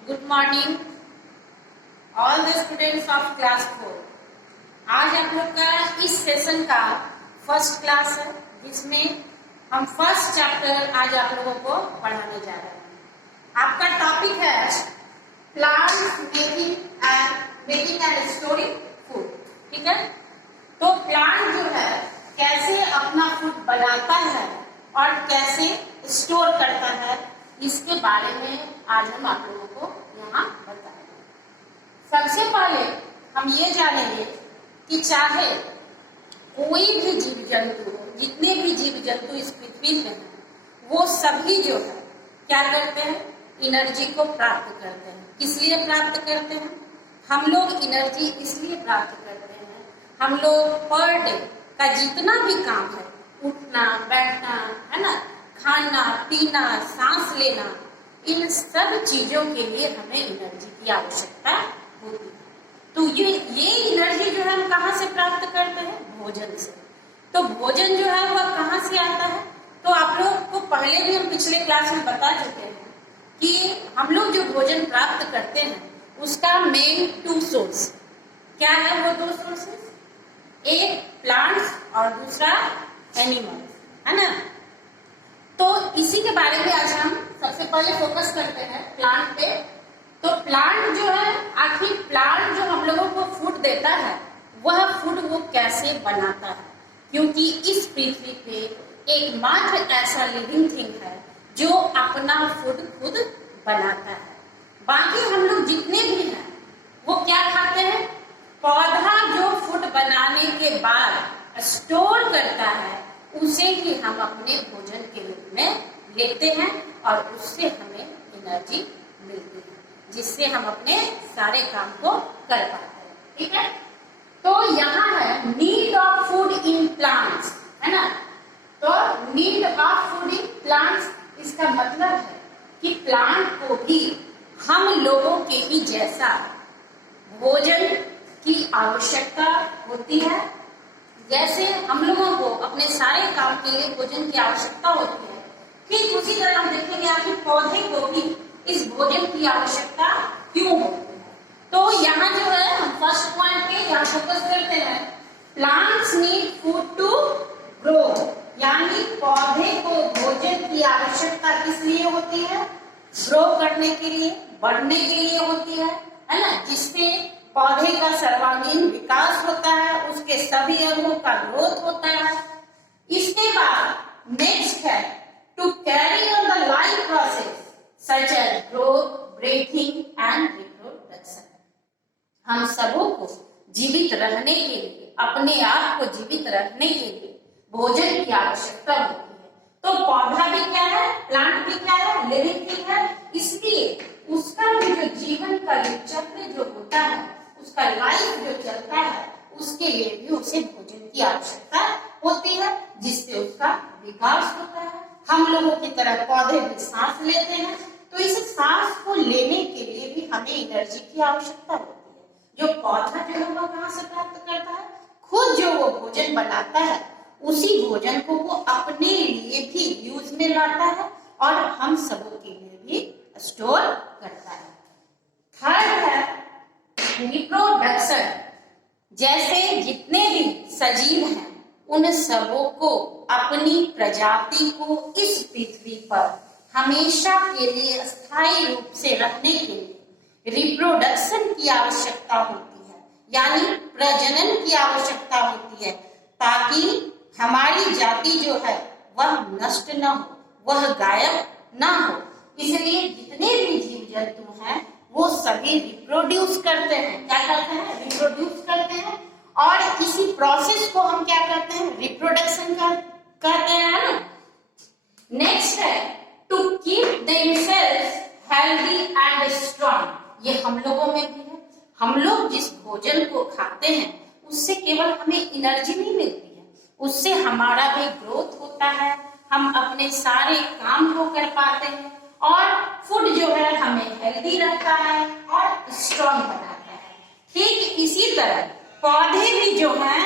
Good morning all the students of class 4। आज आप लोग का इस सेशन का फर्स्ट क्लास है, जिसमें हम फर्स्ट चैप्टर आज आप लोगों को पढ़ाने जा रहे हैं। आपका टॉपिक है plants making and storing food. ठीक है, तो प्लांट जो है कैसे अपना फूड बनाता है और कैसे स्टोर करता है, इसके बारे में आज हम आप लोगों को यहाँ बताएंगे। सबसे पहले हम ये जानेंगे कि चाहे कोई भी जीव जंतु हो, जितने भी जीव जंतु इस पृथ्वी में हैं, वो सभी जो है क्या करते हैं, एनर्जी को प्राप्त करते हैं। किस लिए प्राप्त करते हैं? हम लोग एनर्जी इसलिए प्राप्त करते हैं, हम लोग पर डे का जितना भी काम है, उठना बैठना है ना, खाना पीना सांस लेना, इन सब चीजों के लिए हमें एनर्जी की आवश्यकता होती है। तो ये एनर्जी जो है हम कहाँ से प्राप्त करते हैं? भोजन से। तो भोजन जो है वह कहाँ से आता है? तो आप लोग को पहले भी हम पिछले क्लास में बता चुके हैं कि हम लोग जो भोजन प्राप्त करते हैं उसका मेन 2 सोर्स क्या है? वो 2 सोर्सेस, एक प्लांट्स और दूसरा एनिमल, है ना। तो इसी के बारे में आज हम सबसे पहले फोकस करते हैं प्लांट पे। तो प्लांट जो है, आखिर प्लांट जो हम लोगों को फूड देता है, वह फूड वो कैसे बनाता है? क्योंकि इस पृथ्वी पे एकमात्र ऐसा लिविंग थिंग है जो अपना फूड खुद बनाता है। बाकी हम लोग जितने भी हैं वो क्या खाते हैं? पौधा जो फूड बनाने के बाद स्टोर करता है, उसे ही हम अपने भोजन के रूप में लेते हैं और उससे हमें एनर्जी मिलती है, जिससे हम अपने सारे काम को कर पाते हैं। ठीक है, तो यहाँ है need of food in plants, है ना। तो need of food in plants, इसका मतलब है कि प्लांट को भी हम लोगों के ही जैसा भोजन की आवश्यकता होती है। जैसे हम लोगों को अपने सारे काम के लिए भोजन की आवश्यकता होती है, ठीक उसी तरह हम देखेंगे आखिर पौधे को भी इस भोजन की आवश्यकता क्यों होती है। तो यहाँ जो है हम फर्स्ट पॉइंट पे यहाँ फोकस करते हैं, plants need food to grow, यानी पौधे को भोजन की आवश्यकता किस लिए होती है? ग्रो करने के लिए, बढ़ने के लिए होती है ना, जिससे पौधे का सर्वांगीण विकास होता है, उसके सभी अंगों का ग्रोथ होता है। इसके बाद नेक्स्ट है to carry on the life process such as growth, breathing and reproduction. हम सबों को जीवित रहने के लिए, अपने आप को जीवित रखने के लिए भोजन की आवश्यकता होती है। तो पौधा भी क्या है, प्लांट भी क्या है, लिविंग थिंग है, इसलिए उसका भी जो जीवन का जो चक्र जो होता है, उसका लाइफ जो चलता है, उसके लिए भी उसे भोजन की आवश्यकता होती है, जिससे उसका विकास होता है। हम लोगों की तरह पौधे भी सांस लेते हैं, तो इस सांस को लेने के लिए भी हमें एनर्जी की आवश्यकता होती है। जो पौधा जो है वो कहाँ से प्राप्त करता है? खुद जो वो भोजन बनाता है, उसी भोजन को वो अपने लिए भी यूज में लाता है और हम सबों के लिए भी स्टोर करता है। थर्ड है रिप्रोडक्शन। जैसे जितने भी सजीव हैं, उन सबों को अपनी प्रजाति को इस पृथ्वी पर हमेशा के लिए स्थायी रूप से रखने के लिए रिप्रोडक्शन की आवश्यकता होती है, यानी प्रजनन की आवश्यकता होती है, ताकि हमारी जाति जो है वह नष्ट न हो, वह गायब न हो। इसलिए जितने भी जीव जंतु हैं वो सभी रिप्रोड्यूस करते हैं। क्या करते हैं? रिप्रोड्यूस करते हैं, और इसी प्रोसेस को हम क्या करते हैं? रिप्रोडक्शन कहते हैं ना। नेक्स्ट है to keep themselves healthy and strong. ये हम लोगों में भी है। हम लोग जिस भोजन को खाते हैं उससे केवल हमें एनर्जी नहीं मिलती है, उससे हमारा भी ग्रोथ होता है, हम अपने सारे काम को कर पाते हैं, और फूड जो है हमें हेल्दी रखता है और स्ट्रॉन्ग बनाता है। ठीक इसी तरह पौधे भी जो हैं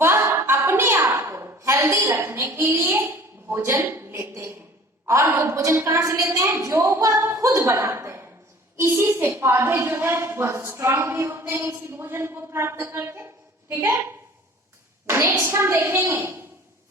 वह अपने आप को हेल्दी रखने के लिए भोजन लेते हैं, और वो भोजन कहाँ से लेते हैं? जो वह खुद बनाते हैं। इसी से पौधे जो है वह स्ट्रांग भी होते हैं इसी भोजन को प्राप्त करके। ठीक है, नेक्स्ट हम देखेंगे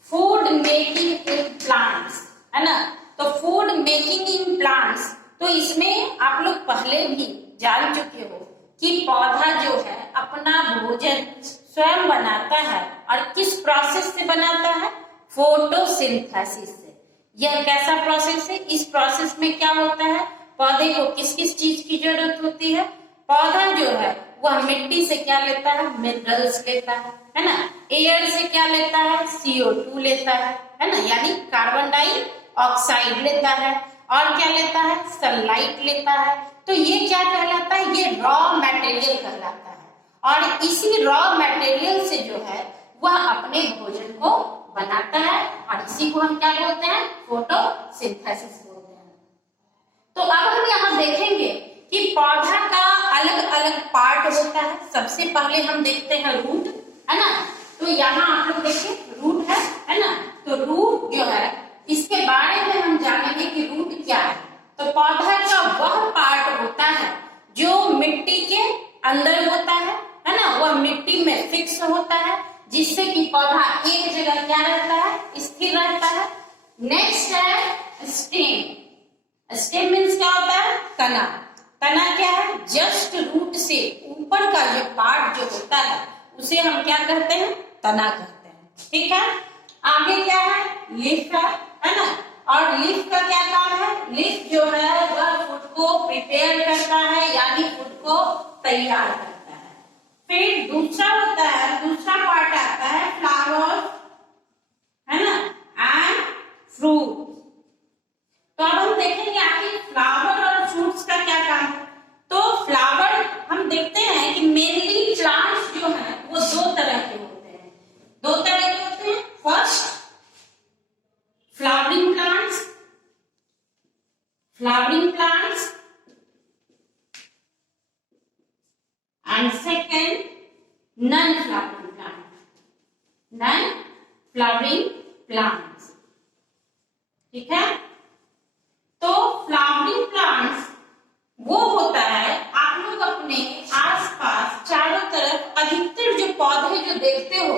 फूड मेकिंग इन प्लांट्स, है ना। तो फूड मेकिंग इन प्लांट्स, तो इसमें आप लोग पहले भी जान चुके हो कि पौधा जो है अपना भोजन स्वयं बनाता है और किस प्रोसेस से बनाता है, फोटोसिंथेसिस से। यह कैसा प्रोसेस है, इस प्रोसेस में क्या होता है, पौधे को किस किस चीज की जरूरत होती है, पौधा जो है वह मिट्टी से क्या लेता है, मिनरल्स लेता है ना। एयर से क्या लेता है, CO2 लेता है ना, यानी कार्बन डाइऑक्साइड लेता है। और क्या लेता है, सनलाइट लेता है। तो ये क्या कहलाता है, ये रॉ मटेरियल कहलाता है। और इसी रॉ मटेरियल से जो है वह अपने भोजन को बनाता है और इसी को हम क्या बोलते हैं, फोटोसिंथेसिस बोलते हैं। तो अब हम यहाँ देखेंगे कि पौधा का अलग अलग पार्ट होता है। सबसे पहले हम देखते हैं रूट, है ना। तो यहाँ आप लोग देखिए रूट है ना। तो रूट जो है इसके बारे में हम जानेंगे कि रूट क्या है। तो पौधा का वह पार्ट होता है जो मिट्टी के अंदर होता है ना, वह मिट्टी में फिक्स होता है जिससे कि पौधा एक जगह क्या रहता है, स्थिर रहता है। नेक्स्ट है स्टेम। स्टेम मीन्स क्या होता है, तना। तना क्या है, जस्ट रूट से ऊपर का जो पार्ट जो होता है उसे हम क्या कहते हैं, तना कहते हैं। ठीक है, आगे क्या है, लीफ है ना। और लीफ का क्या काम है, लीफ जो है वह फूड को प्रिपेयर करता है, यानी फूड को तैयार करता है। फिर दूसरा होता है, दूसरा पार्ट आता है फ्लावर, है ना, एंड फ्रूट। तो अब हम देखेंगे आखिर फ्लावर और फ्रूट्स का क्या काम है। तो फ्लावर हम देखते हैं कि मेनली प्लांट्स जो है वो दो तरह के होते हैं। दो तरह के होते हैं, first flowering plants, and second non flowering plants. ठीक है, तो फ्लावरिंग प्लांट्स वो होता है, आप लोग अपने आसपास चारों तरफ अधिकतर जो पौधे जो देखते हो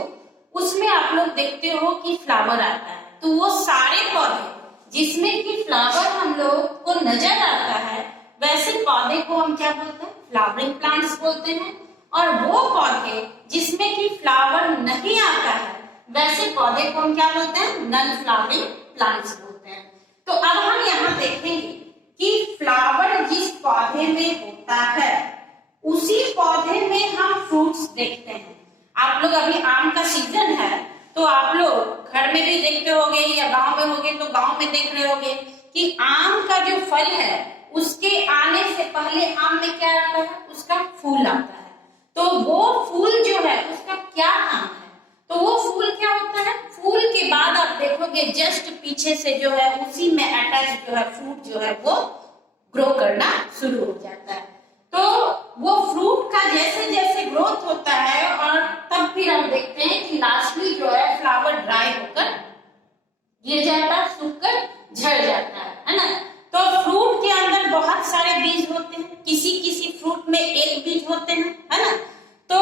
उसमें आप लोग देखते हो कि फ्लावर आता है। तो वो सारे पौधे जिसमें कि फ्लावर हम लोग को नजर आता है वैसे पौधे को हम क्या बोलते हैं, फ्लावरिंग प्लांट्स बोलते हैं। और वो पौधे जिसमें कि फ्लावर नहीं आता है वैसे पौधे को हम क्या बोलते हैं, नॉन फ्लावरिंग प्लांट्स बोलते हैं। तो अब हम यहाँ देखेंगे कि फ्लावर जिस पौधे में होता है उसी पौधे में हम फ्रूट्स देखते हैं। आप लोग अभी आम का सीजन है तो आप लोग घर में भी देखते होंगे या गांव में होंगे तो गांव में देख रहे होंगे कि आम का जो फल है उसके आने से पहले आम में क्या आता है, उसका फूल आता है। तो वो फूल जो है उसका क्या काम है, तो वो फूल क्या होता है, फूल के बाद आप देखोगे जस्ट पीछे से जो है उसी में अटैच जो है फ्रूट जो है वो ग्रो करना शुरू हो जाता है। तो वो फ्रूट का जैसे जैसे ग्रोथ होता है और तब फिर हम देखते हैं कि लास्टली जो है फ्लावर ड्राई होकर गिर जाता है, सूखकर झड़ जाता है ना। तो फ्रूट के अंदर बहुत सारे बीज होते हैं, किसी किसी फ्रूट में एक बीज होते हैं, है ना। तो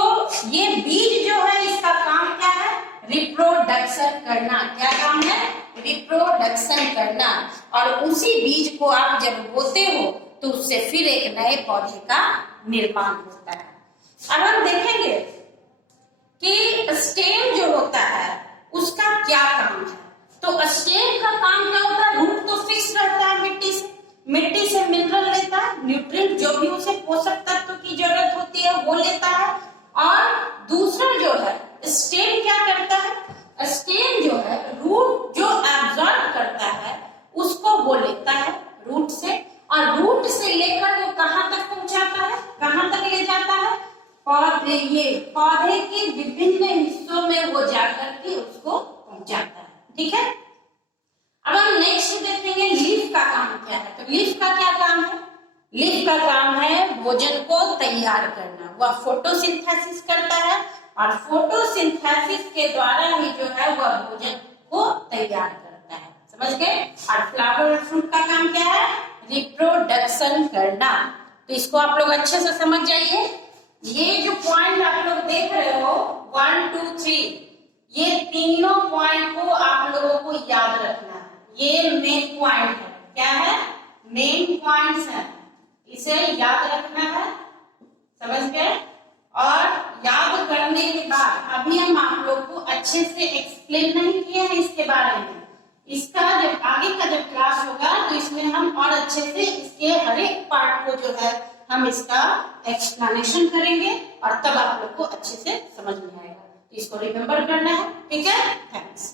ये बीज जो है इसका काम क्या है, रिप्रोडक्शन करना। क्या काम है, रिप्रोडक्शन करना। और उसी बीज को आप जब बोते हो तो उससे फिर एक नए पौधे का निर्माण होता है। अब हम देखेंगे कि स्टेम जो होता है उसका क्या काम है। तो स्टेम का काम क्या होता है, रूट तो फिक्स रहता है मिट्टी से मिनरल लेता है, न्यूट्रिएंट जो भी उसे पोषक तत्व की जरूरत होती है वो लेता है। और दूसरा जो है स्टेम क्या करता है, स्टेम जो है रूट जो एब्जॉर्ब करता है उसको वो लेता है रूट से, और रूट से लेकर वो कहाँ तक पहुंचाता है, कहाँ तक ले जाता है, पौधे के विभिन्न हिस्सों में वो जाकर के उसको पहुंचाता है। ठीक है, अब हम नेक्स्ट देखेंगे लीफ का काम क्या है। तो लीफ का क्या काम है, लीफ का काम है भोजन को तैयार करना। वह फोटोसिंथेसिस करता है और फोटोसिंथेसिस के द्वारा ही जो है वह भोजन को तैयार करता है। समझ गए। और फ्लावर और फ्रूट का काम क्या है, रिप्रोडक्शन करना। तो इसको आप लोग अच्छे से समझ जाइए। ये जो पॉइंट आप लोग देख रहे हो 1 2 3, ये तीनों पॉइंट को आप लोगों को याद रखना है। ये मेन पॉइंट है। क्या है? मेन पॉइंट्स है, इसे याद रखना है। समझ गए? और याद करने के बाद अभी हम आप लोग को अच्छे से एक्सप्लेन नहीं किए हैं इसके बारे में। इसका जब आगे का जब क्लास होगा तो इसमें हम और अच्छे से इसके हर एक पार्ट को जो है हम इसका एक्सप्लेनेशन करेंगे और तब आप लोग को अच्छे से समझ में आएगा। तो इसको रिमेम्बर करना है। ठीक है? थैंक्स।